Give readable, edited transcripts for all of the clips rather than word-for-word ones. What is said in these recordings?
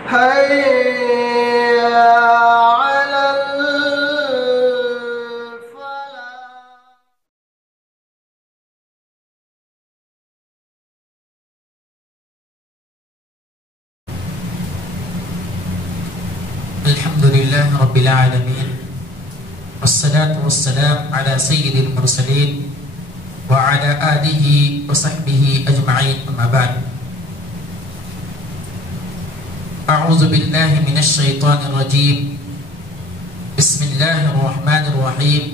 حي على الفلاح. الحمد لله رب العالمين والصلاة والسلام على سيد المرسلين وعلى آله وصحبه أجمعين أما بعد. أعوذ بالله من الشيطان الرجيم. بسم الله الرحمن الرحيم.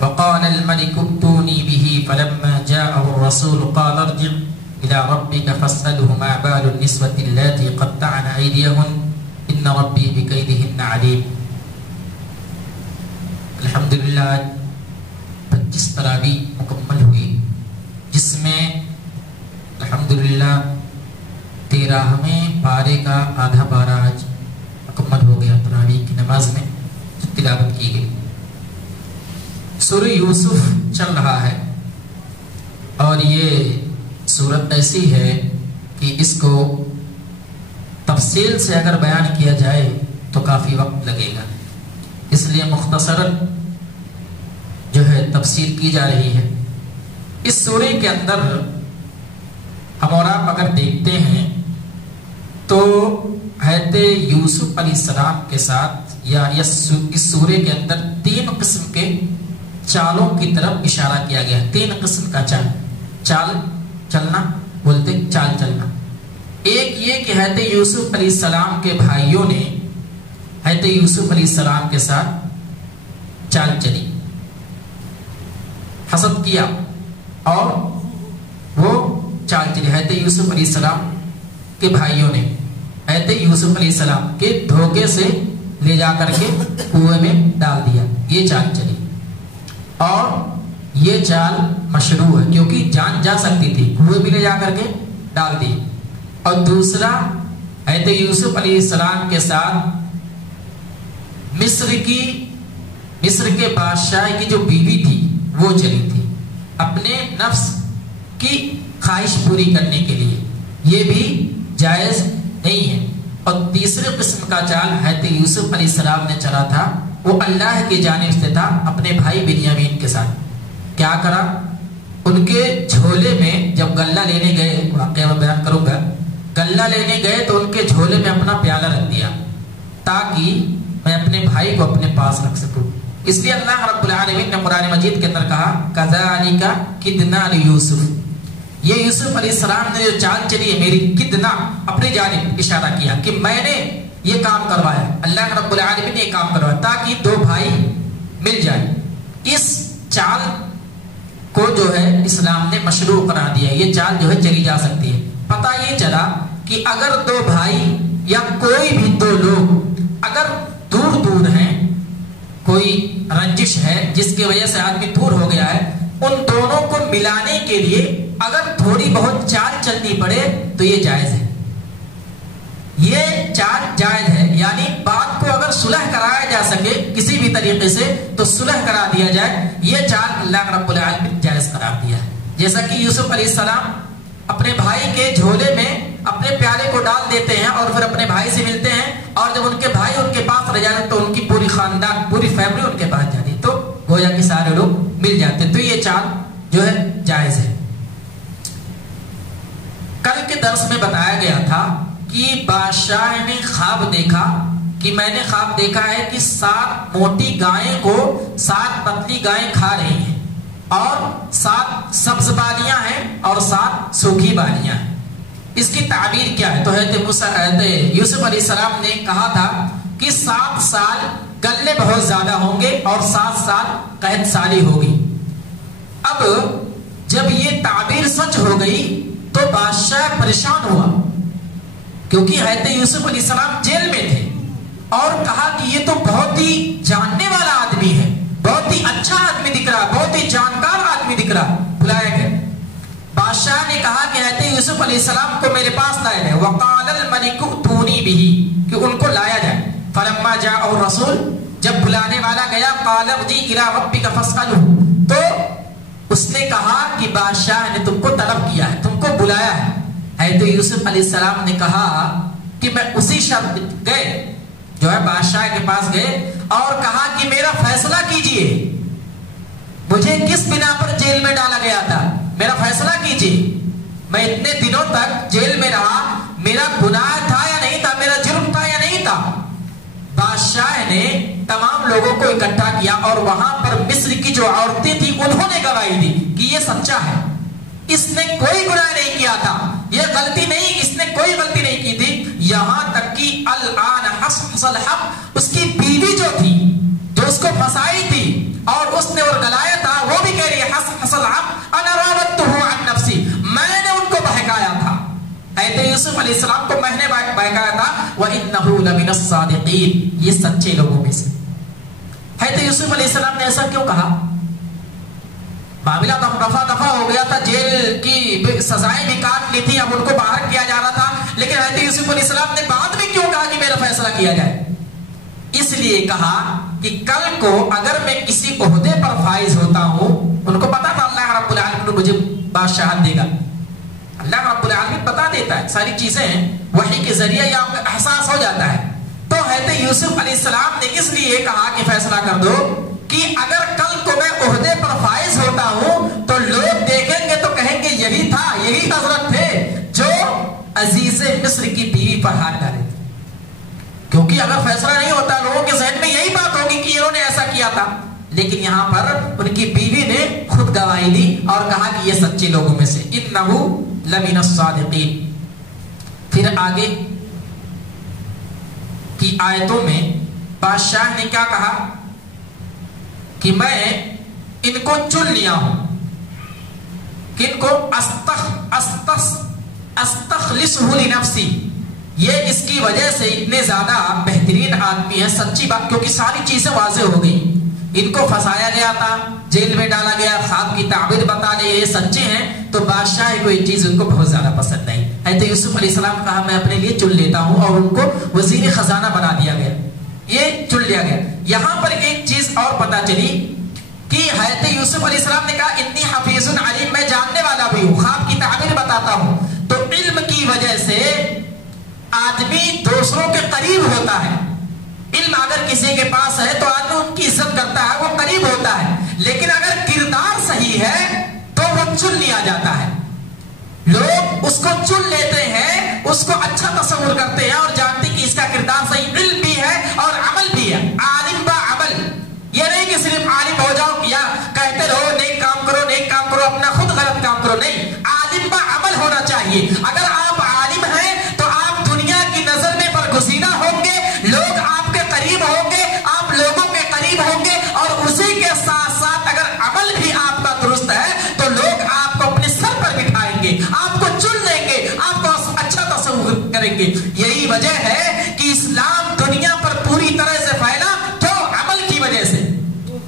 وقال الملك ائتوني به فلما جاءه الرسول قال ارجع إلى ربك فاسأله ما بال النسوة اللاتي قطعن أيديهن إن ربي بكيدهن عليم. الحمدللہ 25 تراویح مکمل ہوئی جس میں الحمدللہ 13ویں پارے کا آدھا پارہ آج مکمل ہو گیا تراویح کی نماز میں جو تلاوت کی گئی. سورہ یوسف چل رہا ہے اور یہ سورت ایسی ہے کہ اس کو تفصیل سے اگر بیان کیا جائے تو کافی وقت لگے گا، اس لیے مختصراً جو ہے تفسیر کی جا رہی ہے. اس سورہ کے اندر ہم اور آپ اگر دیکھتے ہیں تو حضرت یوسف علیہ السلام کے ساتھ یا اس سورہ کے اندر 3 قسم کے چالوں کی طرف اشارہ کیا گیا. 3 قسم کا چال چلنا بولتے چال چلنا. ایک یہ کہ حضرت یوسف علیہ السلام کے بھائیوں نے حضرت یوسف علیہ السلام کے ساتھ چال چلی، حسد کیا اور وہ چال چلی. حضرت یوسف علیہ السلام کے بھائیوں نے حضرت یوسف علیہ السلام کے دھوکے سے لے جا کر کے کنویں میں ڈال دیا. یہ چال چلی اور یہ چال مشروع ہے کیونکہ جان جا سکتی تھی، کنویں بھی لے جا کر کے ڈال دی. اور دوسرا حضرت یوسف علیہ السلام کے ساتھ مصر کے بادشاہ کی جو بیوی تھی وہ چلی تھی اپنے نفس کی خواہش پوری کرنے کے لیے، یہ بھی جائز نہیں ہے. اور تیسرے قسم کا چال حضرت یوسف علیہ السلام نے چلا تھا وہ اللہ کی جانب سے تھا اپنے بھائی بنیامین کے ساتھ. کیا کرا؟ ان کے جھولے میں جب غلہ لینے گئے، واقعہ میں بیان کروں گا، غلہ لینے گئے تو ان کے جھولے میں اپنا پیالہ رکھ دیا تاکہ میں اپنے بھائی کو اپنے پاس رکھ سکوں. اس لیے اللہ رب العالمین نے قرآن مجید کے اندر کہا کذالک کدنا لیوسف. یہ یوسف علیہ السلام نے جو چال چلی ہے میری کدنا اپنی جانب اشارہ کیا کہ میں نے یہ کام کروایا، اللہ رب العالمین نے یہ کام کروایا تاکہ 2 بھائی مل جائیں. اس چال کو جو ہے اسلام نے مشروع قرار دیا. یہ چال جو ہے چلی جا سکتی ہے. پتہ یہ چلا کہ اگر 2 بھائی یا کوئی بھی 2 لوگ اگر دور دور ہیں، کوئی رنجش ہے جس کی وجہ سے آدمی دور ہو گیا ہے، ان دونوں کو ملانے کے لیے اگر تھوڑی بہت چال چلنی پڑے تو یہ جائز ہے. یہ چال جائز ہے، یعنی بات کو اگر صلح کرایا جا سکے کسی بھی طریقے سے تو صلح کرا دیا جائے، یہ چال اللہ رب العالمین جائز قرار دیا ہے. جیسا کہ یوسف علیہ السلام اپنے بھائی کے جھولے میں اپنے پیالے کو ڈال دیتے ہیں اور پھر اپنے بھائی سے ملتے ہیں، اور جب ان کے بھائی ان کے پاس رہ جاتے تو ان کی پوری خاندان پوری فیملی ان کے پاس جاتی تو گویا کہ سارے لوگ مل جاتے. تو یہ چال جو ہے جائز ہے. کل کے درس میں بتایا گیا تھا کہ بادشاہ نے خواب دیکھا کہ میں نے خواب دیکھا ہے کہ 7 موٹی گائیں کو 7 پتلی گائیں کھا رہی ہیں اور 7 سبز بالیاں ہیں اور 7 سوکھی بالیاں ہیں. اس کی تعبیر کیا ہے؟ تو حضرت یوسف علیہ السلام نے کہا تھا کہ 7 سال غلے بہت زیادہ ہوں گے اور 7 سال قحط سالی ہوگی. اب جب یہ تعبیر سچ ہو گئی تو بادشاہ پریشان ہوا کیونکہ حضرت یوسف علیہ السلام جیل میں تھے اور کہا کہ یہ تو بہت ہی جاننے والا آدمی ہے، بہت ہی اچھا آدمی دکھ رہا، بہت ہی جانکار آدمی دکھ رہا. بلایا گیا. بادشاہ نے کہا کہ حضرت یوسف علیہ السلام کو میرے پاس لایا جائے. وقال الملک ائتونی به، کہ ان کو لایا جائے. فلما جاء الرسول، جب بلانے والا گیا، قال ارجع الى ربك فاسأله، تو اس نے کہا کہ بادشاہ نے تم کو طلب کیا ہے، تم کو بلایا ہے. حضرت یوسف علیہ السلام نے کہا کہ میں اسی شب گئے جو ہے بادشاہ کے پاس گئے اور کہا کہ میرا فیصلہ کیجئے، مجھے کس بنا پر جیل میں ڈالا گیا تھا، میرا فیصلہ کیجئے، میں اتنے دنوں تک جیل میں رہا، میرا گناہ تھا یا نہیں تھا، میرا جرم تھا یا نہیں تھا۔ بادشاہ نے تمام لوگوں کو اکٹھا کیا اور وہاں پر مصر کی جو عورتیں تھیں انہوں نے گواہی دی کہ یہ سچا ہے، اس نے کوئی گناہ نہیں کیا تھا، یہ غلطی نہیں، اس نے کوئی غلطی نہیں کی تھی۔ یہاں تک کہ الآن حصل حق، اس کی بیوی جو تھی جو اس کو پھنسائی تھی اور اس نے ورگلایا تھا، وہ بھی کہہ رہی ہے حصل حق انا راودتہ عن نفسی، میں نے ان کو بہکایا تھا، حضرت یوسف علیہ السلام کو میں نے بہکایا تھا، وَإِنَّهُ لَمِنَ الصَّادِقِينَ، یہ سچے لوگوں میں سے۔ حضرت یوسف علیہ السلام نے ایسا کیوں کہا؟ معاملہ دفع ہو گیا تھا، جیل کی سزائیں بھی کاٹ لی تھی، اب ان کو باہر کیا جا رہا تھا، لیکن حضرت یوسف علیہ السلام نے بعد میں کیوں کہا کہ میرا فیصلہ کیا جائے؟ اس لیے کہا کہ کل کو اگر میں کسی عہدے پر فائز ہوتا ہوں، ان کو پتا تھا اللہ رب العالمین مجھے بادشاہت دے گا، اللہ رب العالمین بتا دیتا ہے ساری چیزیں، وحی کے ذریعے یہ آپ کا احساس ہو جاتا ہے۔ تو حضرت یوسف علیہ السلام نے اس لیے کہا کہ فیصلہ کر دو کہ اگر کل کو میں عہدے پر فائز ہوتا ہوں تو لوگ دیکھیں گے تو کہیں گے یہی تھا، یہی حضرت تھے جو عزیز مصر کی بیوی پر ہاتھ ڈالے تھے، کیونکہ اگر فیصلہ نہیں ہوتا لوگوں کے ذہن میں یہی بات ہوگی کہ انہوں نے ایسا کیا تھا، لیکن یہاں پر ان کی بیوی نے خود گواہی دی اور کہا کہ یہ سچے لوگوں میں سے، انہو لمن الصادقین۔ پھر آگے کی آیتوں میں بادشاہ نے کیا کہا کہ میں ان کو چن لیا ہوں، کن کو؟ استخلصہ لنفسی، یہ اس کی وجہ سے اتنے زیادہ بہترین آدمی ہیں، سچی بات، کیونکہ ساری چیزیں واضح ہو گئی، ان کو پھنسایا گیا تھا، جیل میں ڈالا گیا، خواب کی تعبیر بتا لے، یہ سچے ہیں، تو بادشاہ کو یہ چیز ان کو بہت زیادہ پسند نہیں۔ حضرت یوسف علیہ السلام کہا میں اپنے لیے چن لیتا ہوں، اور ان کو وزیر خزانہ بنا دیا گیا، یہ چن لیا گیا۔ یہاں پر ایک چیز اور پتا چلی کہ حضرت یوسف علیہ السلام نے کہا انی حفیظ علیم، میں جاننے والا بھی ہوں، خواب کی تعبیر بتاتا ہوں، تو علم کی وجہ سے آدمی دوسروں کے قریب ہوتا ہے، علم اگر کسی کے پاس ہے تو آدمی ان کی عزت کرتا ہے، وہ قریب ہوتا ہے، لیکن اگر کردار صحیح ہے تو وہ چن لیا جاتا ہے، لوگ اس کو چن لیتے ہیں، اس کو اچھا تصور کرتے ہیں اور جانتے کہ اس کا کردار صحیح، علم بھی ہے اور عمل بھی ہے، عالم با عمل، یہ نہیں کہ صرف عالم ہو جاؤ یا کہتے رہو نیک کام کرو اپنا خود غلط کام کرو، نہیں، عالم با عمل ہونا چاہیے۔ اگر آپ عالم ہیں تو آپ دنیا کی نظر میں برگزیدہ ہوں گے، لوگ آپ کے قریب ہوں گے، آپ لوگوں کے قریب ہوں گے، اور اسی کے ساتھ ساتھ اگر عمل بھی آپ کا درست ہے تو لوگ آپ کو اپنے سر پر بٹھائیں گے، آپ کو چن لیں گے، آپ کو اچھا تصور کریں گے۔ یہی وجہ ہے کہ اسلام دنیا پر پوری طرح سے پھیلا، کیوں؟ عمل کی وجہ سے۔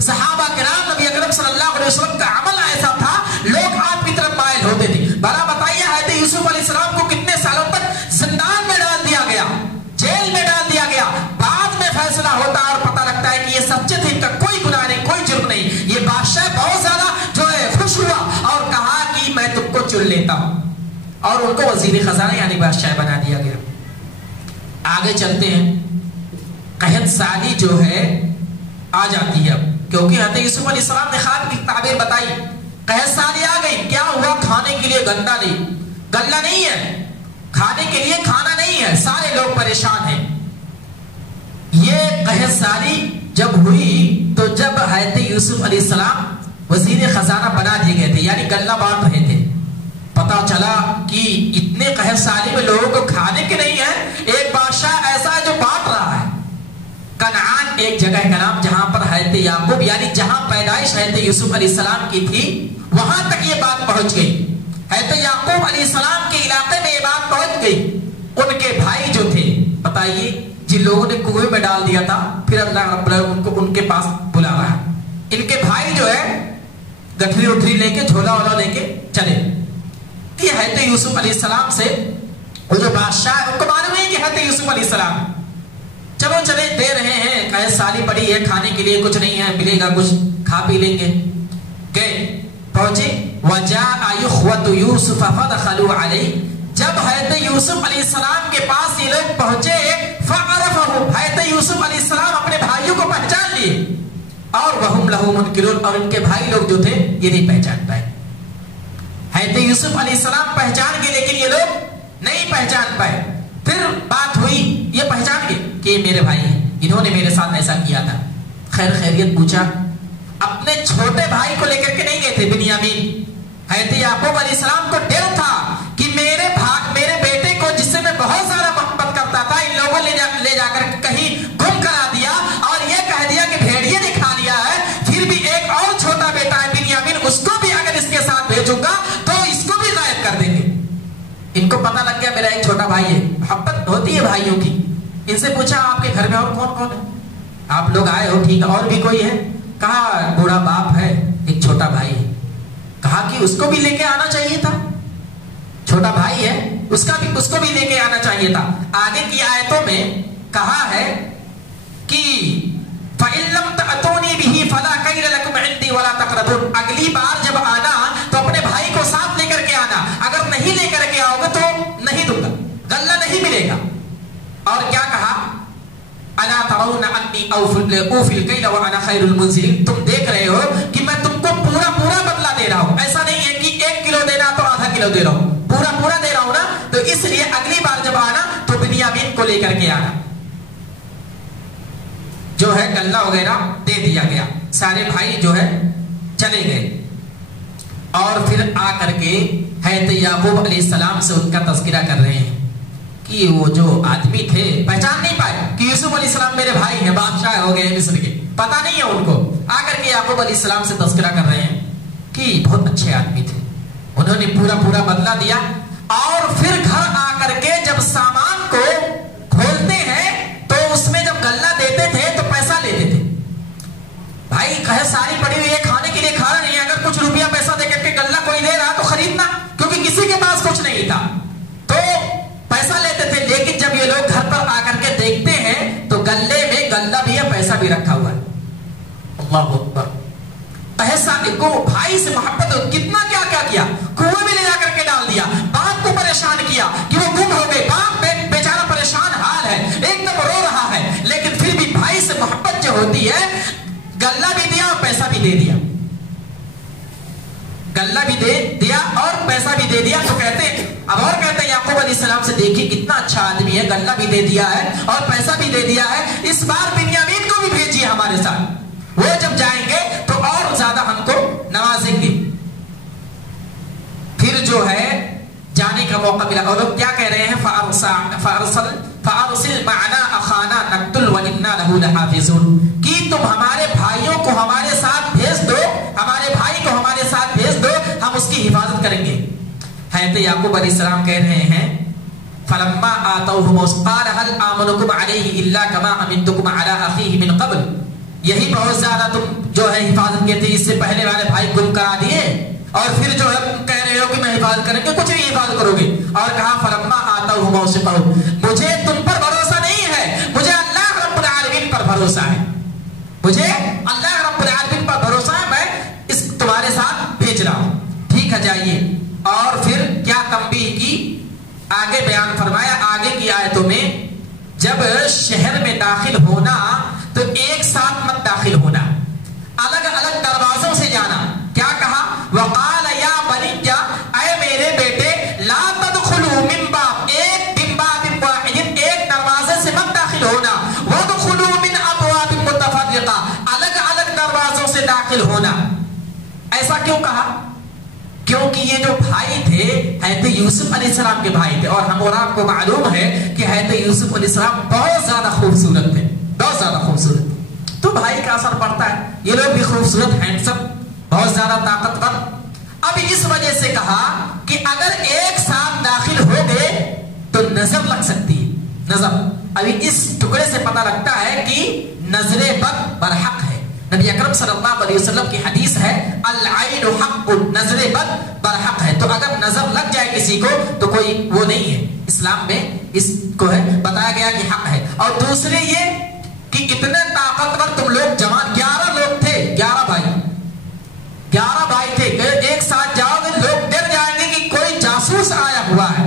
صحابہ کرام نبی اکرم صلی اللہ علیہ وسلم کا عمل ایسا تھا، لوگ آپ کی طرف مائل ہوتے تھے۔ بھلا بتائیے حضرت یوسف علیہ السلام کو کتنے سالوں تک زندان میں ڈال دیا گیا، جیل میں ڈال دیا گیا، بعد میں فیصلہ ہوتا ہے اور پتہ لگتا ہے کہ یہ سچے تھے، ان کا کوئی گناہ نہیں، کوئی جرم نہیں۔ یہ بادشاہ بہت زیادہ جو ہے خوش ہوا اور کہا کہ میں تم کو چن لیتا ہوں، اور ان کو وزیر خزانہ یعنی بادشاہ بنا دیا گیا۔ آگے چلتے ہیں، قحط سالی جو ہے آ جاتی ہے اب، کیونکہ حضرت یوسف علیہ السلام نے خواب کی تعبیر بتائی، قحط سالی آ گئی، کیا ہوا؟ کھانے کے لیے گلہ نہیں ہے، کھانے کے لیے کھانا نہیں ہے، سارے لوگ پریشان ہیں۔ یہ قحط سالی جب ہوئی تو جب حضرت یوسف علیہ السلام وزیر خزانہ بنا دیے گئے تھے، یعنی غلہ بانٹ رہے تھے، پتا چلا کہ اتنے قحط سالی میں لوگوں کو کھانے کے نہیں ہے، ایک بادشاہ ایسا ہے جو بانٹ رہا ہے۔ کنعان ایک جگہ کا نام جہاں پر حضرت یعقوب یعنی جہاں پیدائش حضرت یوسف علیہ السلام کی تھی، وہاں تک یہ بات پہنچ گئی، حضرت یعقوب علیہ السلام کے علاقے میں یہ بات پہنچ گئی۔ ان کے بھائی جو تھے، بتائیے، جن لوگوں نے کنویں میں ڈال دیا تھا، پھر اللہ رب العالمین ان کو ان کے پاس بلا رہا ہے۔ ان کے بھائی جو ہے گٹھری اٹھری لے کے، جھولا والا لے کے چلے کہ حضرت یوسف علیہ السلام سے وہ جو بادشاہ ہے ان کو معلوم ہے کہ حضرت یوسف علیہ السلام، چلو چلے دے رہے ہیں، قحط سالی پڑی ہے، کھانے کے لیے کچھ نہیں ہے، ملے گا کچھ کھا پی لیں گے۔ گئے، پہنچے، وَجَاءَ يُخْوَةُ يُوسُفَ فَدَخَلُوا عَلَيْهِ، جب حضرت یوسف علیہ السلام کے پاس یہ لوگ پہنچے فعرفہ، حضرت یوسف علیہ السلام اپنے بھائیوں کو پہچان لیے، اور وہم لہو منکرون، اور ان کے بھائی لوگ جو تھے یہ نہیں پہچان پائے. حضرت یوسف علیہ السلام پہچان گئے لیکن یہ لوگ نہیں پہچان پائے. پھر بات ہوئی، یہ پہچان گئے کہ یہ میرے بھائی ہیں، انہوں نے میرے ساتھ ایسا کیا تھا. خیر خیریت پوچھا، اپنے چھوٹے بھائی کو لے کر کے نہیں گئے تھے بنیامین. حضرت یعقوب علیہ السلام کو ڈر تھا کہ میرے بیٹے کو جس سے میں بہت زیادہ محبت کرتا تھا، ان لوگوں لے جا کر کہیں گم کرا دیا اور یہ کہہ دیا کہ بھیڑیے نے کھا لیا ہے. پھر بھی ایک اور چھوٹا بیٹا ہے بنیامین، اس کو بھی اگر اس کے ساتھ بھیجوں گا تو اس کو بھی غائب کر دیں گے. ان کو پتا لگ گیا میرا ایک چھوٹا بھائی ہے. محبت ہوتی ہے بھائیوں کی. ان سے پوچھا آپ کے گھر میں اور کون کون ہے؟ آپ لوگ آئے ہو، ٹھیک ہے، اور بھی کوئی ہے؟ کہا بوڑھا باپ ہے، ایک چھوٹا بھائی ہے. کہا کہ اس کو بھی لے کے آنا چاہیے تھا، چھوٹا بھائی ہے، اس کو بھی لے کے آنا چاہیے تھا. آگے کی آیتوں میں کہا ہے کہ فَإِن لَمْ تَأْتُونِي بِهِ فَلَا كَيْلَ لَكُمْ عِندِي وَلَا تَقْرَبُونِ. اگلی بار جب آنا تو اپنے بھائی کو ساتھ لے کر کے آنا، اگر نہیں لے کر کے آؤ گے تو نہیں دوں گا، غلہ نہیں ملے گا. اور کیا کہا؟ الا ترون انی اوفی الکیل وانا خیر المنزلین. تم دیکھ رہے ہو کہ میں تم کو پورا بدلہ دے رہا ہوں. ایسا نہیں ہے کہ 1 کلو دینا تو آدھا کلو دے رہا ہوں، پورا دے رہا ہوں نا. تو اس لیے اگلی بار جب آنا تو بنیامین کو لے کر کے آنا. جو ہے غلہ وغیرہ دے دیا گیا. سارے بھائی جو ہے چلے گئے اور پھر آ کر کے حضرت یعقوب علیہ السلام سے ان کا تذکرہ کر رہے ہیں کہ وہ جو آدمی تھے پہچان نہیں پائے کہ یوسف علیہ السلام میرے بھائی ہیں، بادشاہ ہو گئے مصر کے، پتا نہیں ہے ان کو. آ کر کے یعقوب علیہ السلام سے تذکرہ کر رہے ہیں کہ بہت اچھے آدمی تھے، انہوں نے پورا بدلہ دیا. اور پھر گھر آ کر کے جب سامان کو کھولتے ہیں تو اس میں جب غلہ دیتے تھے تو پیسہ لیتے تھے. بھائی کہے ساری پڑی ہوئی ہے، کھانے کے لیے کھانا نہیں ہے، اگر کچھ روپیہ پیسہ دے کر کے غلہ کوئی دے رہا تو خریدنا، کیونکہ کسی کے پاس کچھ نہیں تھا تو پیسہ لیتے تھے. لیکن جب یہ لوگ گھر پر آ کر کے دیکھتے ہیں تو غلے میں غلہ بھی ہے، پیسہ بھی رکھا ہوا ہے. اللہ اکبر. پیسہ کو بھائی سے محبت کتنا کیا کنویں میں لے جا کر کے ڈال دیا. باپ کو پریشان کیا کہ وہ گم ہو گئے، باپ بیچارہ پریشان حال ہے، ایک دم رو رہا ہے، لیکن پھر بھی بھائی سے محبت جو ہوتی ہے، غلہ بھی دیا اور پیسہ بھی دے دیا. غلہ بھی دے دیا اور پیسہ بھی دے دیا. تو کہتے ہیں یعقوب علیہ السلام سے دیکھیے کتنا اچھا آدمی ہے، غلہ بھی دے دیا ہے اور پیسہ بھی دے دیا ہے. اس بار بنیامین کو بھی بھیجیے ہمارے ساتھ، وہ جب جائیں گے تو اور زیادہ ہم کو نوازیں گے. پھر جو ہے جانے کا موقع ملا اور لوگ کیا کہہ رہے ہیں؟ فَأَرْسِلْ مَعَنَا أَخَانَا نَقْتُلْ وَإِنَّا لَهُ لَحَافِظُونَ. کہ تم ہمارے بھائیوں کو ہمارے ساتھ بھیج دو، ہمارے بھائی کو ہمارے ساتھ بھیج دو، ہم اس کی حفاظت کریں گے. حضرت یعقوب علیہ السلام کہہ رہے ہیں فَلَمَّا آتَوْهُ قَالَ هَلْ آمَنُكُمْ عَلَيْهِ إِلَّا كَمَا أَمِنْتُكُمْ عَلَىٰ أَخِيهِ مِنْ قَبْلِ. یہی بہت زیادہ تم جو ہے حفاظت کے تھے، اس سے پہلے والے بھائی گم کرا دیے اور پھر جو ہے کہہ رہے ہو کہ میں حفاظت کریں گے، کچھ نہیں حفاظت کرو گے. اور کہا فَلَمَّا آتَوْهُ مَوْثِقَهُ. مجھے تم پر بھروسہ نہیں ہے، مجھے اللہ رب العالمین پر بھروسہ ہے، مجھے اللہ رب العالمین پر بھروسہ ہے، میں اس تمہارے ساتھ بھیج رہا ہوں. ٹھیک ہے جائیے. اور پھر کیا تنبیہ کی آگے بیان فرمایا. آگے کی آیتوں میں جب شہر میں داخل ہونا تو ایک ساتھ مت داخل ہونا، الگ الگ دروازوں سے جانا. کیا کہا؟ وقال یا بنی، اے میرے بیٹے، لا تدخلوا من باب، ایک من باب واحد، ایک دروازے سے مت داخل ہونا. وادخلوا من ابواب متفرقہ، الگ الگ دروازوں سے داخل ہونا. ایسا کیوں کہا؟ کیونکہ یہ جو بھائی تھے حضرت یوسف علیہ السلام کے بھائی تھے، اور ہم اور آپ کو معلوم ہے کہ حضرت یوسف علیہ السلام بہت زیادہ خوبصورت تھے، بہت زیادہ خوبصورت تھے. تو بھائی کا اثر پڑتا ہے. یہ لوگ بھی خوبصورت، ہینڈسم، بہت زیادہ طاقتور. اب اس وجہ سے کہا کہ اگر ایک ساتھ داخل ہو گئے تو نظر لگ سکتی ہے. نظر ابھی اس ٹکڑے سے پتہ لگتا ہے کہ نظر بد برحق ہے. نبی اکرم صلی اللہ علیہ وسلم کی حدیث ہے العین حق، نظر بد برحق ہے. تو اگر نظر لگ جائے کسی کو تو کوئی وہ نہیں ہے. اسلام میں اس کو ہے بتایا گیا کہ حق ہے. اور دوسرے یہ کہ اتنے طاقتور تم لوگ جوان، 11 لوگ تھے، 11 بھائی تھے. ایک ساتھ جاؤ گے لوگ ڈر جائیں گے کہ کوئی جاسوس آیا ہوا ہے.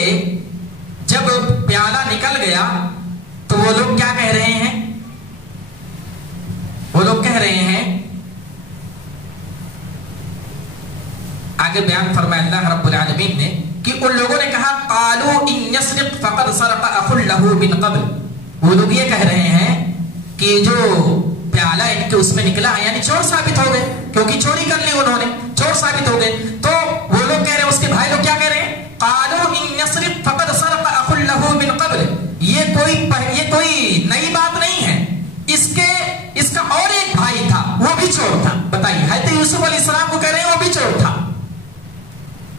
آگے جب پیالہ نکل گیا تو وہ لوگ کیا کہہ رہے ہیں؟ وہ لوگ کہہ رہے ہیں، آگے بیان فرمایا اللہ رب العالمین نے کہ ان لوگوں نے کہا قالوا ان يسرق فقد سرق اخ له من قبل. وہ لوگ یہ کہہ رہے ہیں کہ جو پیالہ ان کے اس میں نکلا ہے یعنی چور ثابت ہو گئے، کیونکہ چوری کر لی انہوں نے، چور ثابت ہو گئے. تو وہ لوگ کہہ رہے ہیں، اس کے بھائی لوگ کیا کہہ رہے ہیں؟ قالوا ان يسرق فقد سرق اخ له من قبل. یہ کوئی نئی بات نہیں ہے، اس کا اور ایک بھائی تھا وہ بھی چور تھا. بتائیے، حضرت یوسف علیہ السلام کو کہہ رہے ہیں وہ بھی چور تھا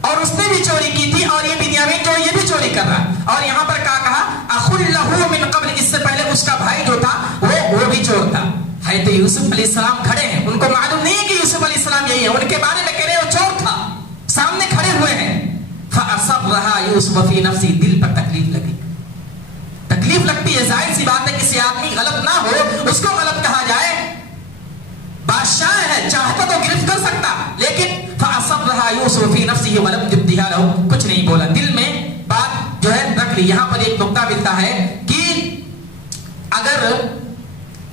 اور اس نے بھی چوری کی تھی، اور یہ بنیامین جو یہ بھی چوری کر رہا ہے. اور یہاں پر کہا اخ له من قبل، اس سے پہلے اس کا بھائی جو تھا وہ بھی چور تھا. حضرت یوسف علیہ السلام کھڑے ہیں، ان کو معلوم نہیں ہے کہ یوسف علیہ السلام یہی ہے، ان کے بارے میں کہہ رہے ہیں وہ چور تھا، سامنے کھڑے ہوئے ہیں. فَأَصَرَّهَا يُوسُفُ فِي نَفْسِهِ، دل پر تکلیف لگی. تکلیف لگتی ہے، ظاہر سی بات ہے، کسی آدمی غلط نہ ہو اس کو غلط کہا جائے. بادشاہ ہے، چاہتا تو گرفت کر سکتا، لیکن فَأَصَرَّهَا يُوسُفُ فِي نَفْسِهِ وَلَمْ يُبْدِهَا لَهُ، کچھ نہیں بولا، دل میں بات جو ہے رکھ لی. یہاں پر ایک نقطہ ملتا ہے کہ اگر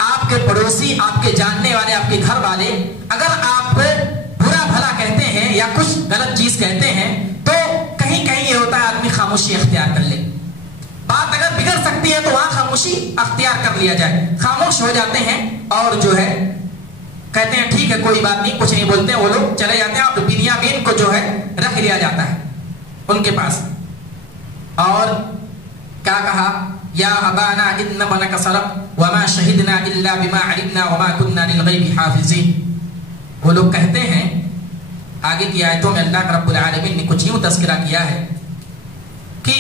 آپ کے پڑوسی، آپ کے جاننے والے، آپ کے گھر والے اگر آپ برا بھلا کہتے ہیں یا کچھ غلط چیز کہتے ہیں تو کہیں کہیں یہ ہوتا ہے آدمی خاموشی اختیار کر لے. بات اگر بگڑ سکتی ہے تو وہاں خاموشی اختیار کر لیا جائے. خاموش ہو جاتے ہیں اور جو ہے کہتے ہیں ٹھیک ہے کوئی بات نہیں، کچھ نہیں بولتے ہیں، وہ لوگ چلے جاتے ہیں. اور بنیامین کو جو ہے رکھ لیا جاتا ہے ان کے پاس. اور کیا کہا؟ یا ابانا ان ابنک سرق وما شہدنا الا بما علمنا وما كنا للغیب حافظین. وہ لوگ کہتے ہیں، آگے کی آیتوں میں اللہ رب العالمین نے کچھ یوں تذکرہ کیا ہے کہ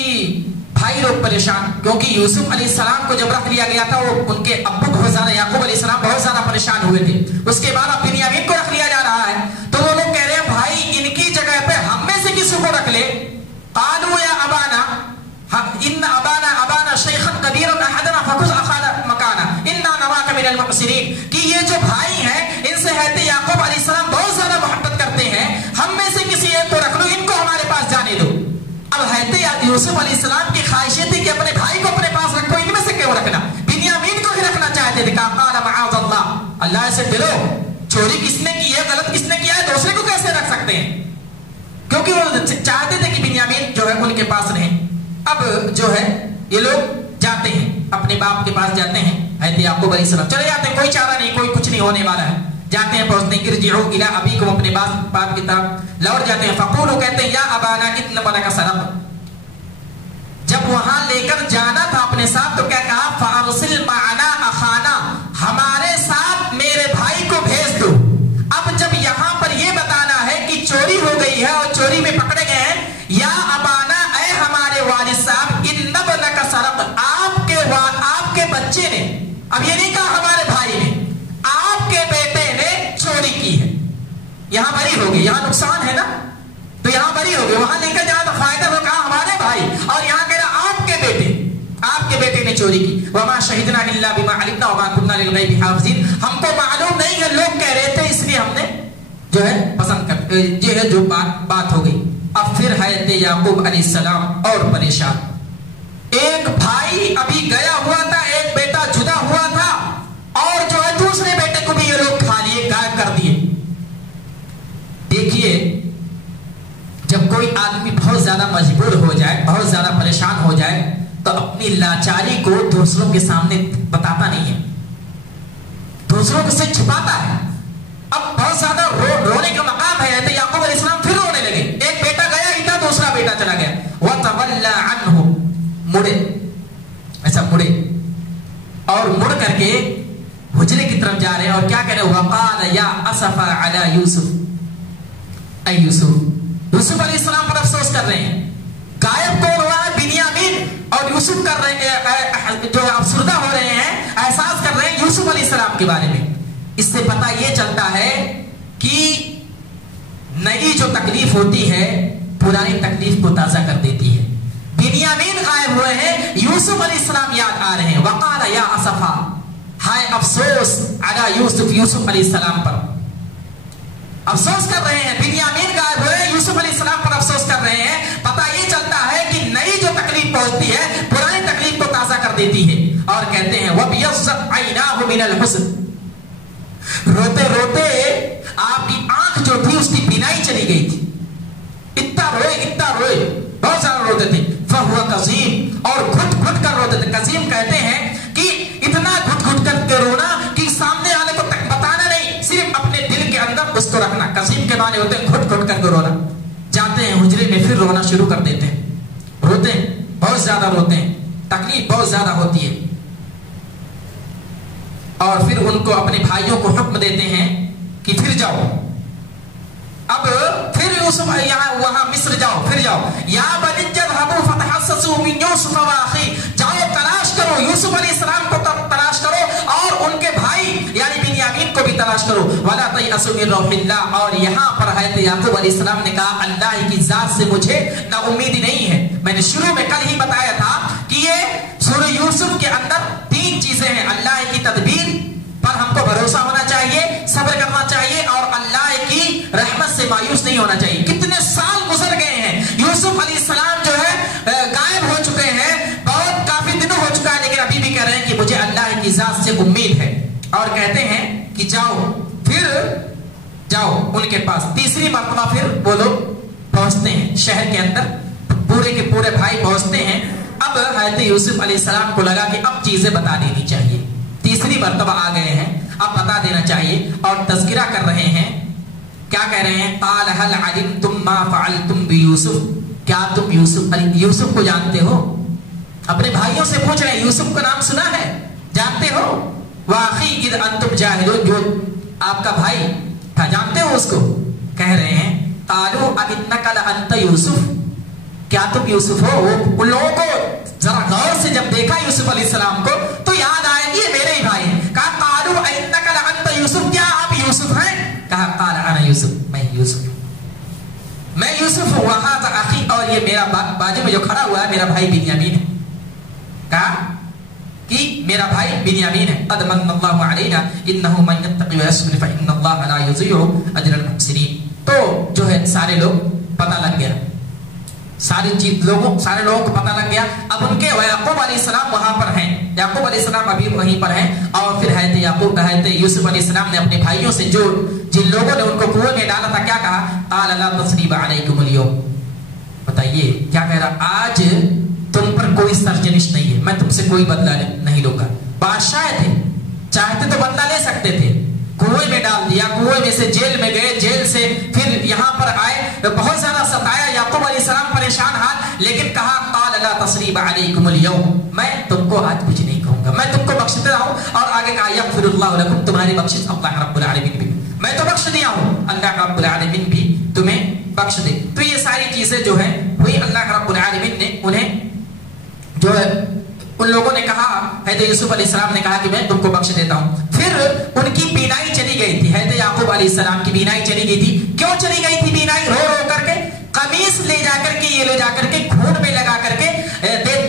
بھائی لوگ پریشان، کیونکہ یوسف علیہ السلام کو جب رکھ لیا گیا تھا وہ ان کے ابو بہت زیادہ، یعقوب علیہ السلام بہت زیادہ پریشان ہوئے تھے. اس کے بعد اب بنیامین کو رکھ لیا جا رہا ہے تو وہ لوگ کہہ رہے ہیں بھائی ان کی جگہ پہ ہم میں سے کسی کو رکھ لے. قالوا یا ابانا ان ابانا شیخا کبیرا احدنا فخذ اخانا مکانا انا نراک من المحسنین. کہ یہ جو بھائی ہیں ان سے حضرت یعقوب علیہ السلام بہت زیادہ محبت کرتے ہیں، ہم میں سے کسی ایک کو رکھ لو، ان کو ہمارے پاس جانے دو. اب حضرت یوسف علیہ السلام کی خواہش تھی کہ اپنے بھائی کو اپنے پاس رکھو، ان میں سے کیوں رکھنا؟ بنیامین کو ہی رکھنا چاہتے تھے. قال معاذ اللہ، اللہ سے ڈرو، چوری کس نے کی ہے، غلط کس نے کیا ہے، دوسرے کو کیسے رکھ سکتے ہیں؟ کیونکہ وہ چاہتے تھے کہ بنیامین جو ہے ان کے پاس رہیں. اب جو ہے یہ لوگ جاتے ہیں اپنے باپ کے پاس، جاتے ہیں حضرت یعقوب علیہ السلام چلے جاتے ہیں، کوئی چارہ نہیں، کوئی کچھ نہیں ہونے والا ہے. جاتے ہیں، پہنچتے ہیں، ارجعوا الی ابیکم، اپنے باپ کی طرف لوٹ جاتے ہیں. فقولوا، کہتے ہیں یا ابانا ان ابنک سرق. جب وہاں لے کر جانا تھا اپنے ساتھ تو کیا کہا؟ فارسل معنا اخانا، ہمارے ساتھ میرے بھائی کو بھیج دو. اب جب یہاں پر یہ بتانا ہے کہ چوری ہو گئی ہے اور چوری میں پکڑے گئے ہیں، یا ابانا، اے ہمارے والد صاحب، ان ابنک سرق، آپ کے بچے نے، اب یہ نہیں کہا ہمارے بھائی نے، آپ کے بیٹے نے چوری کی ہے. یہاں بری ہو گئی، یہاں نقصان ہے نا، تو یہاں بری ہو گئی. وہاں لے کر جانا تو فائدہ ہو، کہا ہمارے بھائی، اور یہاں کہہ رہا آپ کے بیٹے نے چوری کی. وما شہدنا الا بما علمنا وما كنا للغیب حافظین، ہم کو معلوم نہیں ہے، لوگ کہہ رہے تھے اس لیے ہم نے جو ہے پسند کر، یہ ہے جو بات ہو گئی. اب پھر حضرت یعقوب علیہ السلام اور پریشان. ایک بھائی ابھی گیا ہوا تھا، ایک بیٹا جدا ہوا تھا، اور جو ہے دوسرے بیٹے کو بھی یہ لوگ کھا لیے، غائب کر دیے. دیکھیے جب کوئی آدمی بہت زیادہ مجبور ہو جائے، بہت زیادہ پریشان ہو جائے تو اپنی لاچاری کو دوسروں کے سامنے بتاتا نہیں ہے، دوسروں سے چھپاتا ہے. اب بہت زیادہ رونے کا مقام ہے. تو یعقوب علیہ السلام پھر رونے لگے. ایک بیٹا گیا ہی تھا، دوسرا بیٹا چلا گیا. وَتَوَلَّى عَنْهُ، مڑے، ایسا مڑے، اور مڑ کر کے حجرے کی طرف جا رہے ہیں اور کیا کہہ رہے ہیں؟ وَقَالَ يَا أَسَفَا عَلَى يُوسُف، اے یوسف، یوسف علیہ السلام پر افسوس کر رہے ہیں. غائب کون ہوا ہے؟ بنیامین. اور یوسف کر رہے ہیں، جو افسردہ ہو رہے ہیں، احساس کر رہے ہیں یوسف علیہ السلام کے بارے میں. اس سے پتہ یہ چلتا ہے کہ نئی جو تکلیف ہوتی ہے پرانی تکلیف کو تازہ کر دیتی ہے. بنیامین غائب ہوئے ہیں، یوسف علیہ السلام یاد آ رہے ہیں. وقال یا اسفا، ہائے افسوس، علی یوسف، یوسف علیہ السلام پر افسوس کر رہے ہیں. بنیامین غائب ہوئے، یوسف علیہ السلام پر افسوس کر رہے ہیں. پتہ یہ چلتا ہے کہ نئی جو من الحزن. روتے روتے آپ کی آنکھ جو تھی اس کی بینائی چلی گئی تھی. اتنا روئے بہت زیادہ روتے تھے. فہو قزیم, اور گھٹ گھٹ کر روتے تھے. قزیم کہتے ہیں کہ اتنا گھٹ گھٹ کر کے رونا کہ سامنے والے کو تک بتانا نہیں, صرف اپنے دل کے اندر اس کو رکھنا. قزیم کے معنی ہوتے ہیں گھٹ گھٹ کر کے رونا. جاتے ہیں حجرے میں, پھر رونا شروع کر دیتے ہیں. روتے ہیں, بہت زیادہ روتے ہیں, تکلیف بہت زیادہ ہوتی ہے. اور پھر ان کو اپنے بھائیوں کو حکم دیتے ہیں کہ پھر جاؤ, اب پھر یوسف یہاں وہاں مصر جاؤ, پھر جاؤ. یا بنی اذهبوا فتحسسوا من یوسف واخیہ, جاؤ تلاش کرو یوسف علیہ السلام کو تلاش کرو اور ان کے بھائی یعنی بنیامین کو بھی تلاش کرو. ولا تیأسوا من روح اللہ, اور یہاں پر حضرت یعقوب علیہ السلام نے کہا اللہ کی ذات سے مجھے نا امیدی نہیں ہے. میں نے شروع میں کل ہی بتایا تھا کہ یہ سورہ یوسف کے اندر 3 چیزیں ہیں. اللہ کی تدبیر پر ہم کو بھروسہ ہونا چاہیے, صبر کرنا چاہیے, اور اللہ کی رحمت سے مایوس نہیں ہونا چاہیے. کتنے سال گزر گئے ہیں, یوسف علیہ السلام جو ہے غائب ہو چکے ہیں, بہت کافی دنوں ہو چکا ہے, لیکن ابھی بھی کہہ رہے ہیں کہ مجھے اللہ کی ذات سے امید ہے. اور کہتے ہیں کہ جاؤ, پھر جاؤ ان کے پاس. تیسری مرتبہ پھر وہ لوگ پہنچتے ہیں شہر کے اندر, پورے کے پورے بھائی پہنچتے ہیں. اب حضرت یوسف علیہ السلام کو لگا کہ اب چیزیں بتا دینی چاہیے. تیسری مرتبہ آ گئے ہیں, اب بتا دینا چاہیے. اور تذکرہ کر رہے ہیں, کیا کہہ رہے ہیں؟ قال هل علمتم ما فعلتم بيوسف, کیا تم یوسف کو جانتے ہو؟ اپنے بھائیوں سے پوچھ رہے ہیں, یوسف کا نام سنا ہے, جانتے ہو؟ واخی اذ انتم جاہلون, جو آپ کا بھائی تھا جانتے ہو اس کو؟ کہہ رہے ہیں قالوا انک لانت یوسف, کیا تم یوسف ہو؟ وہ ان لوگوں کو ذرا غور سے جب دیکھا یوسف علیہ السلام کو تو یاد آیا یہ میرے ہی بھائی ہیں. کہا قالوا انک لانت یوسف, کیا آپ یوسف ہیں؟ کہا قال انا یوسف, میں یوسف ہوں. وہذا اخی, اور یہ میرا باجو میں جو کھڑا ہوا ہے میرا بھائی بنیامین ہے. کہا کہ میرا بھائی بنیامین ہے. قد من اللہ علینا انه من یتقی ویصبر فان اللہ لا یضیع اجر المحسنین. تو جو ہے سارے لوگ پتہ لگ گیا, سارے لوگوں کو پتہ لگ گیا. اب ان کے یعقوب علیہ السلام وہاں پر ہیں, یعقوب علیہ السلام ابھی وہیں پر ہیں. اور پھر حضرت یوسف علیہ السلام نے اپنے بھائیوں سے, جو جن لوگوں نے ان کو کنویں میں ڈالا تھا, کیا کہا؟ قال لا تصریب علیکم اليوم, بتائیے کیا کہہ رہا, آج تم پر کوئی سرزنش نہیں ہے, میں تم سے کوئی بدلہ نہیں لوں گا. بادشاہ تھے, چاہتے تو بدلہ لے سکتے تھے, کنویں میں ڈال دیا, کنویں میں سے جیل میں گئے, جیل سے پھر یہاں پر آئے, بہت زیادہ ستایا یعقوب علیہ السلام, پریشان حال, لیکن کہا قال لا تصریب علیکم اليوم, میں تم کو آج کچھ نہیں کہوں گا, میں تم کو بخش دے رہا ہوں. اور آگے کہا یغفر اللہ لکم, تمہاری بخشش اللہ رب العالمین بھی, میں تو بخش دیا ہوں, اللہ رب العالمین بھی تمہیں بخش دے. تو یہ ساری چیزیں جو ہیں وہی اللہ رب العالمین نے انہیں جو ہے ان لوگوں نے کہا, حضرت یوسف علیہ السلام نے کہا کہ میں تم کو بخش دیتا ہوں. پھر ان کی بینائی چلی گئی تھی, حضرت یعقوب علیہ السلام کی بینائی چلی گئی تھی. کیوں چلی گئی تھی بینائی؟ رو رو کر کے قمیص لے جا کر کے, یہ لے جا کر کے کھون میں لگا کر کے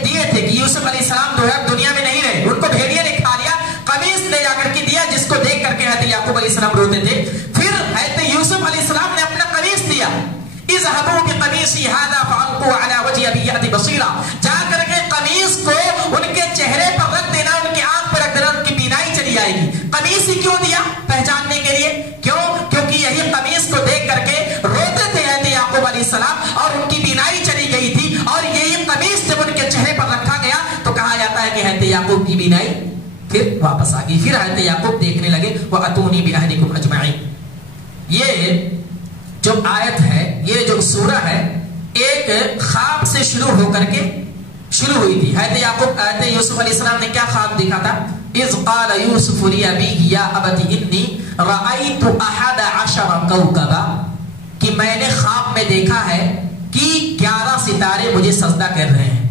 دیے تھے کہ یوسف علیہ السلام جو ہے دنیا میں نہیں رہے, ان کو بھیڑیے نے کھا لیا. قمیص لے جا کر کے دیا, جس کو دیکھ کر کے حضرت یعقوب علیہ السلام روتے تھے. پھر حضرت یوسف علیہ السلام نے اپنا قمیص دیا, اذهبوا بقمیصی هذا فالقوا على وجه ابی یأتی بصیرا, جا کر کے قمیص کو ان کے چہرے پر رکھ دینا, ان کی آنکھ پر رکھ دینا, ان کی بینائی چلی آئے گی. قمیص ہی کیوں دیا؟ پہچاننے کے لیے. کیوں؟ کیونکہ یہی قمیص کو دیکھ کر کے روتے تھے حضرت یعقوب علیہ السلام, اور ان کی بینائی چلی گئی تھی. اور یہی قمیص جب ان کے چہرے پر رکھا گیا تو کہا جاتا ہے کہ حضرت یعقوب کی بینائی پھر واپس آ گئی. پھر حضرت یعقوب دیکھنے لگے, وَأَتُونِي بِأَهْلِكُمْ أَجْمَعِينَ. یہ جو آیت ہے, یہ جو سورہ ہے, ایک خواب سے شروع ہو کر کے شروع ہوئی تھی. حضرت یوسف علیہ السلام نے کیا خواب دیکھا تھا؟ اذ قال یوسف لأبیہ یا ابت انی رأیت 11 کوکبا, کہ میں نے خواب میں دیکھا ہے کہ 11 ستارے مجھے سجدہ کر رہے ہیں.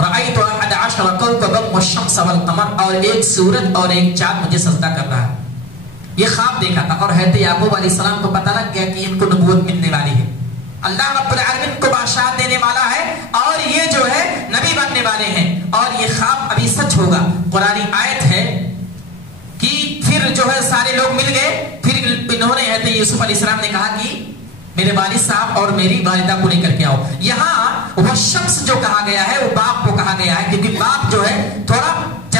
رأیت 11 کوکبا والشمس والقمر, اور ایک سورج اور ایک چاند مجھے سجدہ کر رہا ہے. یہ خواب دیکھا تھا. اور حضرت یعقوب علیہ السلام کو پتہ لگ گیا کہ ان کو نبوت ملنے والی ہے, اللہ رب العالمین کو بادشاہ دینے والا ہے, اور یہ جو ہے نبی بننے والے ہیں. اور یہ خواب ابھی سچ ہوگا. قرآنی آیت ہے کہ پھر جو ہے سارے لوگ مل گئے. پھر انہوں نے حضرت یوسف علیہ السلام نے کہا کہ میرے والد صاحب اور میری والدہ کو لے کر کے آؤ. یہاں وہ شخص جو کہا گیا ہے وہ باپ کو کہا گیا ہے, کیونکہ باپ جو ہے تھوڑا